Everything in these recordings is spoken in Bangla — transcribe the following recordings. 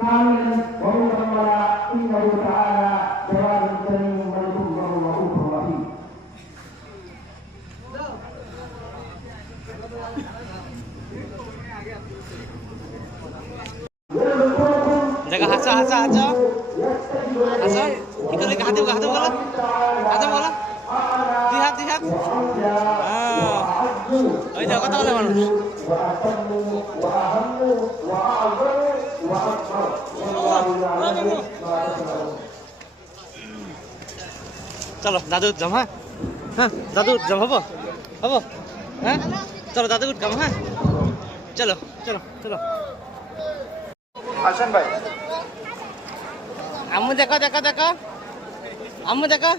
देखो हासा हासा हासा हासा kita lagi hati buka bola lihat oh itu kata oleh মানুষ চলো দাদু যাম হ্যাঁ দাদু যাম হবো হ্যাঁ চলো দাদু যাম হ্যাঁ চলো আসেন ভাই আম্মু দেখো আম্মু দেখো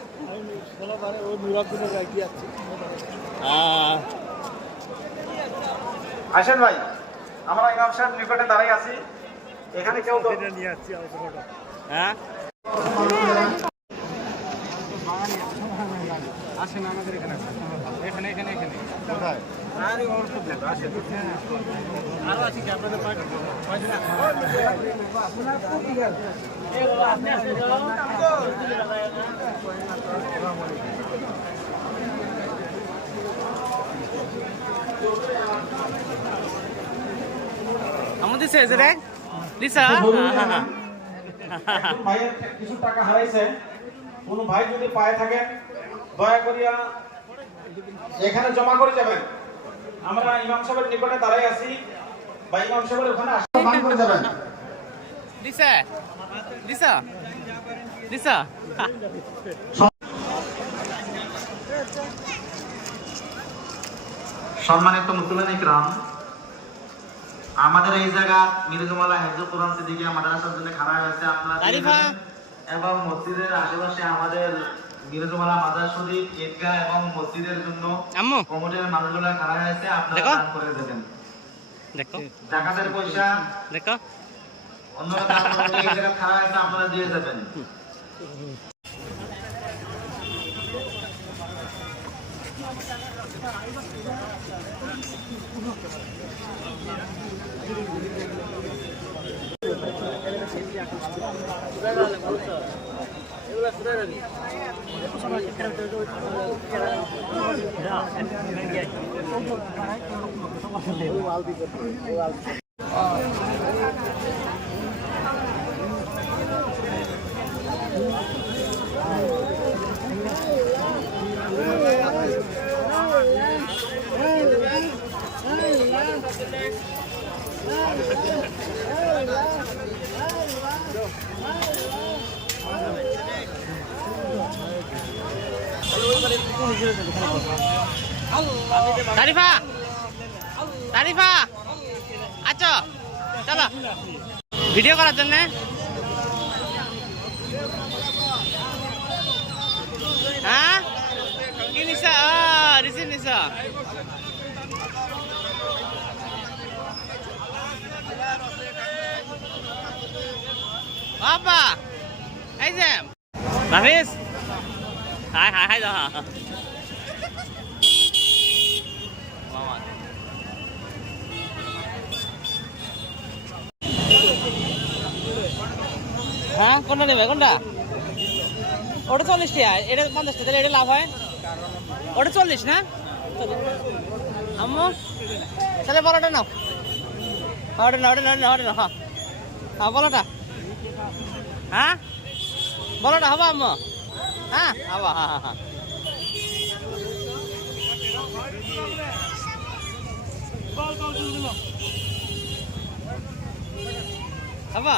আসেন ভাই আমরা ইমাম সাহেব নিকটে দাঁড়িয়ে আছি এখানে কেউ হ্যাঁ আসেন আমাদের এখানে কোথায় আরো আছে কি আপনাদের আমাদের শেষ রে লিসা ভাইয়ের কিছু টাকা হারাইছে কোন ভাই যদি পায়ে থাকেন দয়া করিয়া এখানে জমা করে যাবেন আমরা ইমাম সাহেবের নিকটে দাঁড়াই আছি বা ইমাম সাহেবের ওখানে আসলে দান করে যাবেন লিসা সম্মানিত মুসলিম ইকরাম আমাদের এই জায়গা মির্জামালা হেফজুল কোরআন সিদ্দিকিয়া মাদ্রাসার জন্য খাড়া হয়েছে আপনারা এবং মসজিদের আশেপাশে আমাদের মির্জামালা মাজার শরীফ ঈদগাহ এবং মসজিদের জন্য কমিটির মানুষগুলো খাড়া হয়েছে আপনারা দান করে দেবেন দেখো জাকাতের পয়সা দেখো অন্যরা দান করে এই জায়গা খাড়া হয়েছে আপনারা দিয়ে দেবেন তারিফা আচ্ছা চলো ভিডিও করার জন্য হ্যাঁ কি নিশা রিসিভ নিশা বাবা এই যে নাফিস হাই দাও হ্যাঁ কোনটা নেবে কোনটা ওটা 40 টাকা এটা 50 টাকা তাহলে এটা লাভ হয় ওটা 40 না আম্মু তাহলে বড়টা নাও ওটা নাও হ্যাঁ বড়টা হ্যাঁ বড়টা হবে আম্মু হ্যাঁ হবা